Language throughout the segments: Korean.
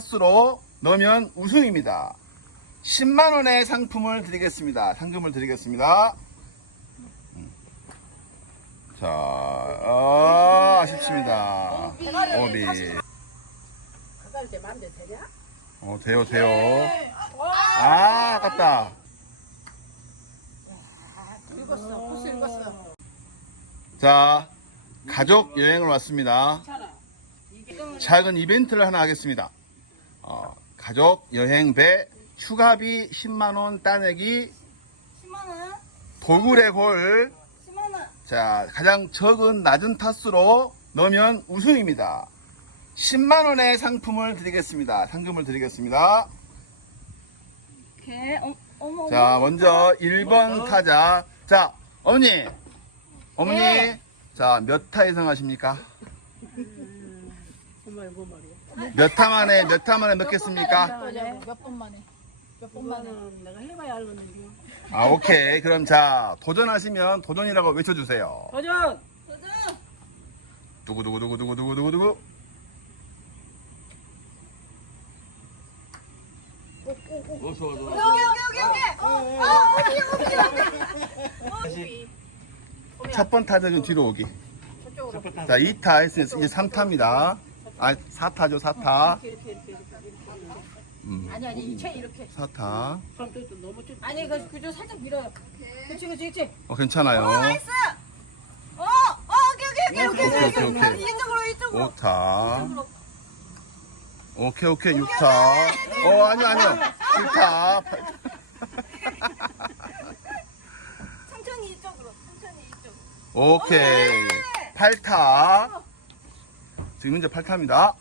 스로 넣으면 우승입니다. 10만 원의 상품을 드리겠습니다. 상금을 드리겠습니다. 음. 자, 아, 아쉽습니다. 오비. 되냐? 어, 돼요, 돼요. 아, 아깝다. 읽었어. 읽었어. 자, 가족 여행을 왔습니다. 작은 이벤트를 하나 하겠습니다. 어, 가족 여행 배 추가비 10만원 따내기 10만원? 돌고래 골. 10만원? 자, 가장 적은 낮은 타수로 넣으면 우승입니다. 10만원의 상품을 드리겠습니다. 상금을 드리겠습니다. 개, 어, 어머, 자, 어머. 먼저 1번 타자. 자, 어머니. 어머니. 네. 자, 몇 타 예상하십니까? 정말 뭐 말이야? 몇타 만에, 몇 타 만에 넣겠습니까? 몇 번 만에? 몇 번 만에? 내가 해봐야 알겠는데. 아, 오케이. 그럼 자, 도전하시면 도전이라고 외쳐주세요. 도전! 두구두구두구두구두구두구. 여기, 여기, 여기, 여기! 어, 어, 여기, 여기! 첫 번 타자는 뒤로 오기. 저쪽으로. 자, 2타 했으니 이제 3타입니다. 아, 4타죠, 4타. 이렇게, 이렇게, 이렇게, 이렇게. 음, 아니, 아니, 이채 이렇게. 4타. 그럼 또, 또 너무 좀. 아니, 그, 그저 살짝 밀어요. 그치, 그치, 그치. 어, 괜찮아요. 나이스! 어, 어, 오케이, 오케이, 오케이, 오케이, 오케이, 오케이, 오케이. 이쪽으로, 이쪽으로. 5타. 오케이, 오케이, 6타. 어, 아니요, 아니요. 7타. 천천히 이쪽으로, 천천히 이쪽으로. 오케이. 8타. 지금 현재 8타입니다.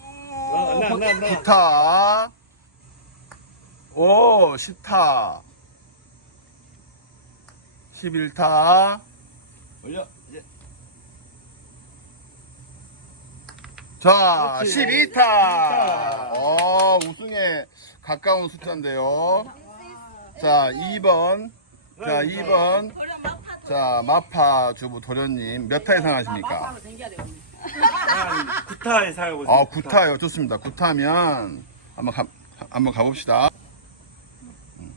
어, 나, 나, 나. 9타. 오, 10타. 11타. 올려. 이제. 자, 그렇지. 12타. 어, 우승에 가까운 숫자인데요. 자, 2번. 자, 2번. 자, 마파 주부 도련님 몇타 예상하십니까? 마파로 댕겨야 되거든요. 한 9타에 살고 아, 9타요. 좋습니다. 9타면 한번 가, 한번 가봅시다. 음.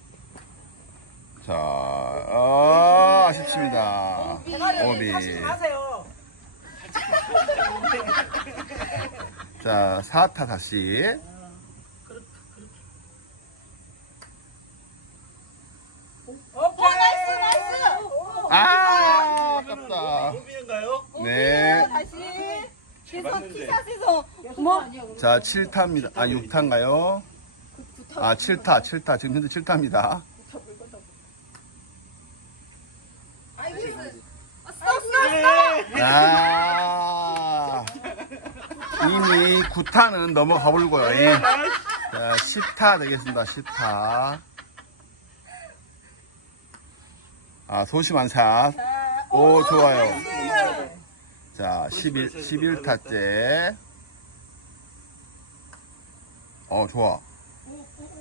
자, 아, 아쉽습니다. 오비. 하세요. 자, 4타 다시. 오케이. 나이스, 나이스! 오, 아, 아깝다. 호비인가요? 네. 다시. 맞는데. 기사 시선. 뭐? 자, 7타입니다. 아, 6타인가요? 아, 7타, 7타. 지금 현재 7타입니다. 아이고, 스톱, 스톱! 아, 이미 9타는 넘어가 볼고요. 예. 자, 10타 되겠습니다. 10타. 아, 소심한 샷. 오, 좋아요. 자, 11, 11타째. 어, 좋아.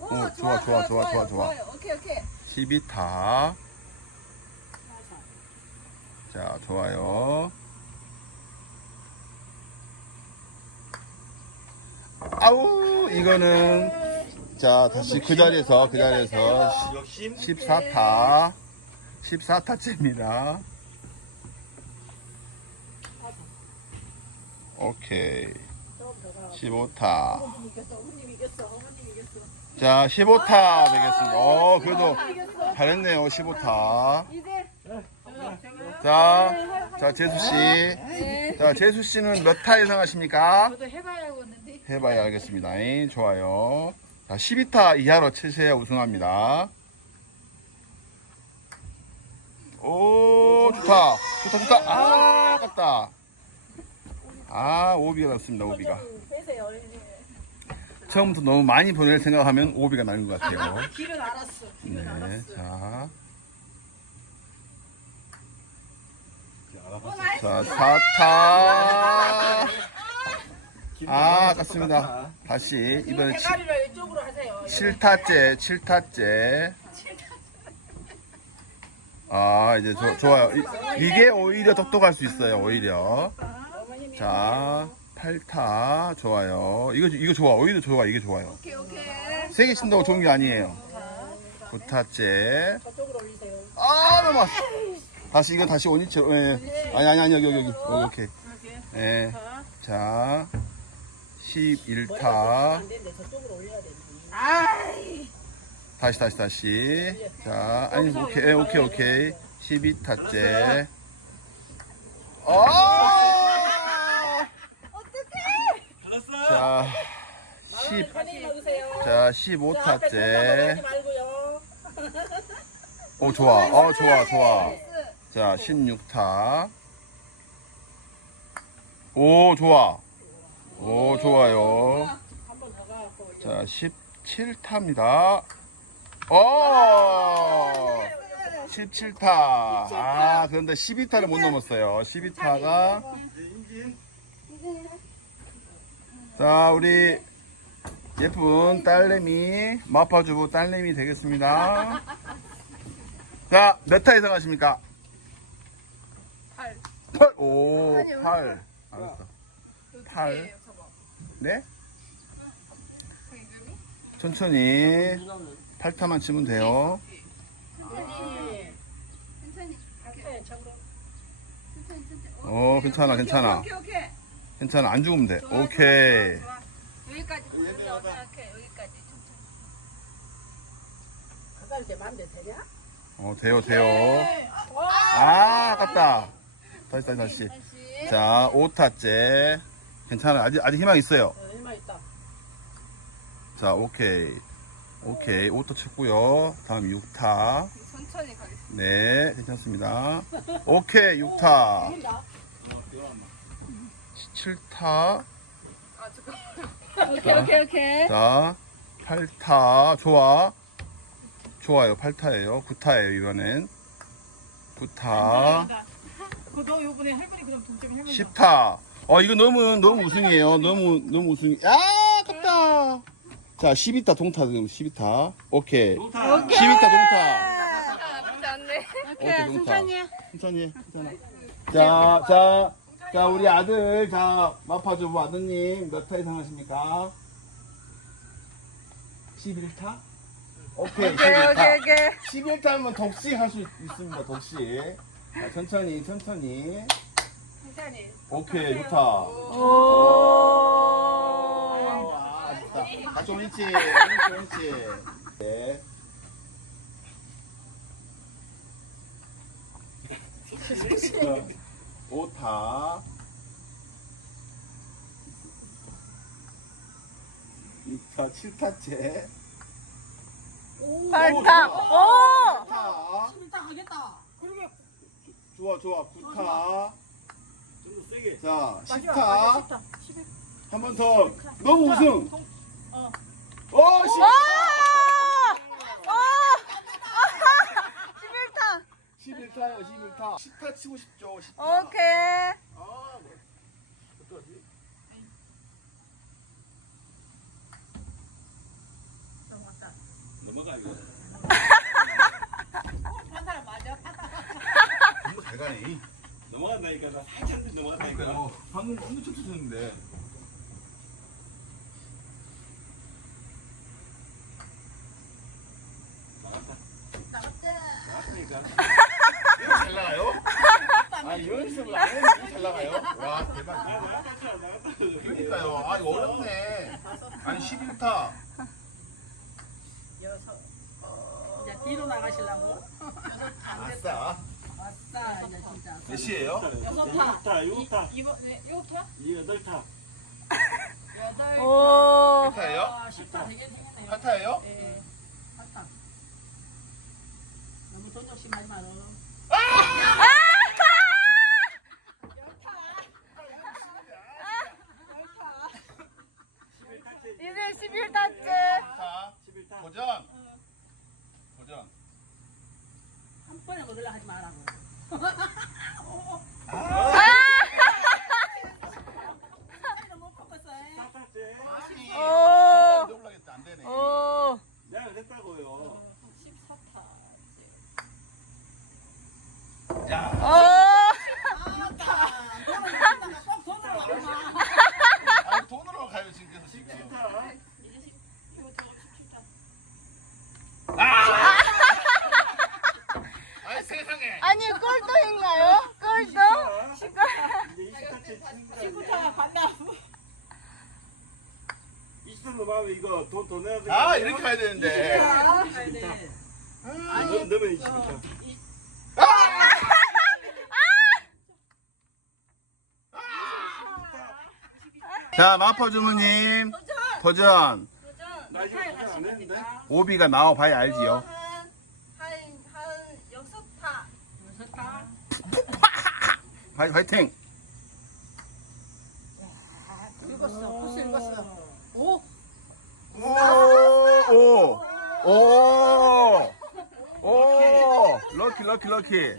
오, 좋아, 좋아, 좋아, 좋아, 좋아. 좋아요. 오케이, 오케이. 12타. 자, 좋아요. 아우, 이거는, 자, 다시 그 자리에서, 그 자리에서 욕심. 14타. 14타째입니다. 오케이. 15타. 자, 15타 되겠습니다. 어, 그래도 잘했네요. 15타. 이제 자, 자, 재수씨. 자, 재수씨는 몇 타 예상하십니까? 해봐야 알겠습니다. 잉, 좋아요. 자, 12타 이하로 치셔야 우승합니다. 오, 좋다. 좋다, 좋다. 아, 아깝다. 아, 오비가 났습니다, 오비가. 빼세요. 처음부터 너무 많이 보낼 생각하면 오비가 나는 것 같아요. 길은 알았어. 길은 네, 알았어. 자. 오, 나이스. 자, 4타. 아, 아깝습니다. 다시, 이번에 대가리를 이쪽으로 하세요. 7타째, 7타째. 아, 이제 조, 좋아요. 이, 게 오히려 똑똑할 수 있어요, 오히려. 자, 8타 좋아요. 이거 이거 좋아. 오히려 좋아. 이게 좋아요. 오케이 오케이. 세개 친다고 좋은 게 아니에요. 9타째. 저쪽으로 올리세요. 아, 넘어. 다시 이거 다시 원위치. 예. 아니 아니 아니 여기 여기 여기 여기 이렇게. 예. 자. 11타. 안 되는데 저쪽으로 올려야 되지. 다시 다시 다시. 자, 아니 오케이 예, 오케이 오케이. 12타째. 아! 알았어. 자. 10 편히 먹으세요. 자, 자, 앞에 15타째. 생각하지 말고요. 오, 좋아. 어, 좋아, 좋아. 자, 16타. 오, 좋아. 오, 좋아요. 한번 더 가갖고. 자, 17타입니다. 오! 17타. 아, 그런데 12타를 못 넘었어요. 12타가. 자, 우리 예쁜 딸내미, 마파주부 딸내미 되겠습니다. 자, 몇 타에서 가십니까? 8. 8. 오, 8. 알았어. 8. 네? 천천히 8타만 치면 돼요. 천천히. 앞에 저으로 천천히 천천히. 어, 괜찮아, 괜찮아. 오케이 오케이. 괜찮아. 안 죽으면 돼. 좋아, 오케이. 좋아, 좋아. 여기까지. 여기 어떻게 여기까지 천천히. 가다 이제 맘대 되냐? 어, 돼요, 돼요. 아, 아깝다. 다시, 다시, 다시. 다시. 자, 5타째. 괜찮아. 아직, 아직 희망 있어요. 어, 얼마 있다. 자, 오케이. 오케이. 5타 쳤고요. 다음 6타. 천천히 가겠습니다. 네, 괜찮습니다. 오케이, 6타. 된다. 7타. 아 잠깐. 오케이 오케이 오케이. 자, 8타. 좋아. 좋아요. 8타예요. 9타예요, 이번엔. 9타. 그너 요번에 할머니 그럼 동점 할머니. 10타. 어, 이거 너무, 너무 우승이에요. 너무, 너무 우승. 아, 아깝다. 자, 12타 동타, 지금 12타. 오케이. 좋다. 12타 동타. 아, 나쁘지 않네. 오케이, 동타. 천천히 해. 천천히 해. 괜찮아. 자, 자, 자, 우리 아들, 자, 마파주부 아드님, 몇 타 이상 하십니까? 11타? 오케이, 11타. 오케이. 11타면 독식 할수 있습니다, 독식. 자, 천천히, 천천히. 천천히. 오케이, 좋다. 오. 아, 좋다. 같이 옳지, 옳지, 옳지. 네. 오타. 이타, 칠타째. 발타. 오. 타. 딱 하겠다. 그러게 좋아, 좋아. 구타. 좀 더 세게. 자, 마지막 십타. 마지막 11. 한 번 더. 너무 우승. 어. 어, 십. 11타요, 11타. 10타 치고 싶죠, 10타. 오케이. 아, 뭐. 어떡하지? 넘어가 이거. 너무 잘 가네. 넘어간다니까 나 살짝 넘어간다니까. 그러니까요. 방금 엄청 쳤었는데. 그러니까. 아니, 연습을 안 해도 잘 나가요? 와, 대박. 그러니까요. 아, 이거 어렵네. 아니, 11타. 여섯. 이제 뒤로 나가시려고. 아싸. 아싸 이제 진짜. 몇 시에요? 여섯 타. 6타, 6타, 이번 네, 이거 타? 8타. 오. 여덟. 몇 타예요? 아, 10타 되게 생겼네요. 8타예요? 예. 8타. 너무 돈 욕심 하지 마라. 이제 11타째. 10타. 11타. 도전. 도전. 한번 에 먹으려 하지 말라고. 너무 컸어. 4타째. 아니. 오. 올라겠다. 안 되네. 오. 내가 됐다고요. 14타. 야. 오. 아, 돈을 꼭 돈을 받아. 넘어가면 이거 돈 더 내야 돼. 아 이렇게 해야 되는데. 너, 너면 20m. 자 마파 주무님 도전. 나 이거 도전 안 했는데. 오비가 나와 봐야 알지요. 한한 여섯 타. 화, 화이팅. 읽었어. 오. 오, 오, 오, 오, 럭키, 럭키, 럭키.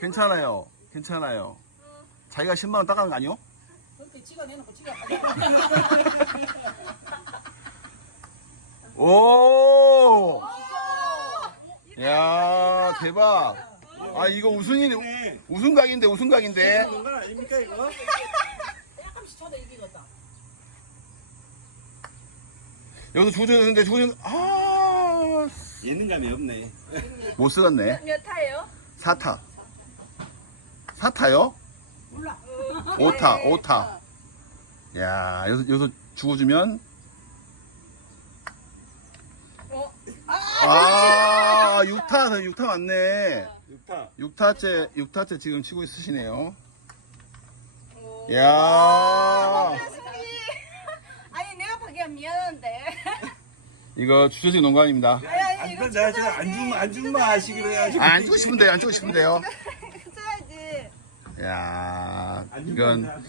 괜찮아요, 괜찮아요. 자기가 10만 원 따간 거 아니요? 그렇게 내놓고 오, 야 대박. 아 이거 우승이네, 우승각인데 우승각인데. 아닙니까 이거? 약간씩 쳐도 이기겠다. 여기서 주주는데 주주 아 못 예능감이 없네. 쓰겠네. 몇 타예요? 4타. 4타요? 몰라. 5타, 5타. 야, 여기서, 여기서 죽어주면. 어? 아, 6타, 6타 맞네. 6타. 6타째, 6타째 지금 치고 있으시네요. 어. 야 아니 내가 보기엔 미안한데. 이거 주저식 농간입니다. 아니 아니 이거 안, 나 지금 안 주면 안 주면 하시기로 해야지. 아, 안 주고 싶은데요, 안 주고 싶은데요. 야 이건?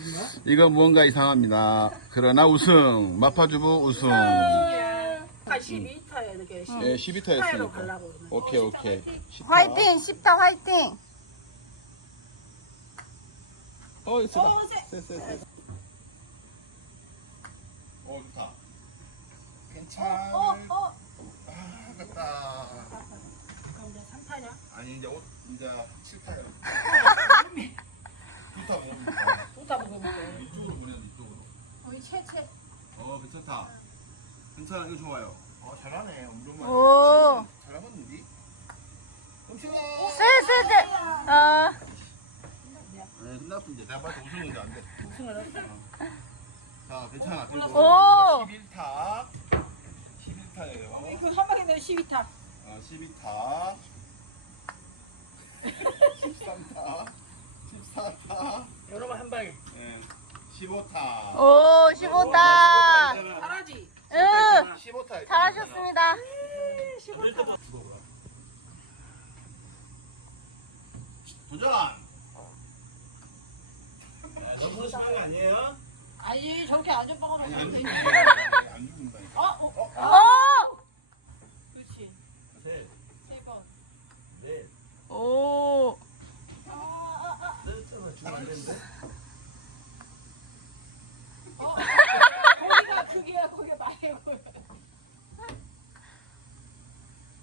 이건 뭔가 이상합니다. 그러나 우승, 마파주부 우승. 한 12타에 이렇게 예, 12타 10타로 했으니까. 가려고. 오케이, 오케이. 10타. 화이팅 10타 화이팅. 어, 있어. 어, 세. 쎄, 쎄. 어, 좋다. 괜찮아. 어 어. 아, 갔다. 그럼 이제 3타냐? 아니, 이제 옷, 이제 7타요. 좋다, 먹으면 좋다 먹어볼게. 이쪽으로 보내면 이쪽으로. 거의 채채. 어, 괜찮다. 괜찮아, 이거 좋아요. 어, 잘하네. 엄청 오. 잘하겠는데? 엄청아. 슬슬슬. 어. 네, 끝났는데. 내가 봐도 우승은 이제 안 돼. 자, 괜찮아. 그래도 오. 11타. 11타예요. 그 한 방에 내가 12타. 어, 12타. 13타. 14타. 여러 번한 방에. 네. 15타. 오 15타. 잘하지? 응. 15타. 잘하셨습니다. 도전! 너무 심한 거 아니에요? 아니 저렇게 안 잡아가면 아니, 안안 죽는다. 안 죽는다니까. 어? 어? 오. 그렇지. 네. 세 번. 네. 오. 뜨뜻한 주면 안 되는데. 어? 거기가 그게야 거기가 말고.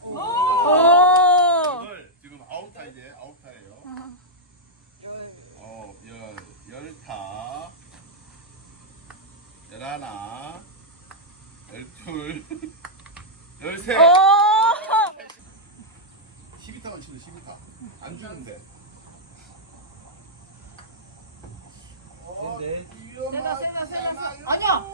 오. 오. 오늘 지금 아홉 타 이제 아홉 타예요. 어, 열, 열 타, 열하나, 열둘, 열셋. 오. 12타만 치면 12타. 안 주는데. 어, 근데 위험하다. 아니야.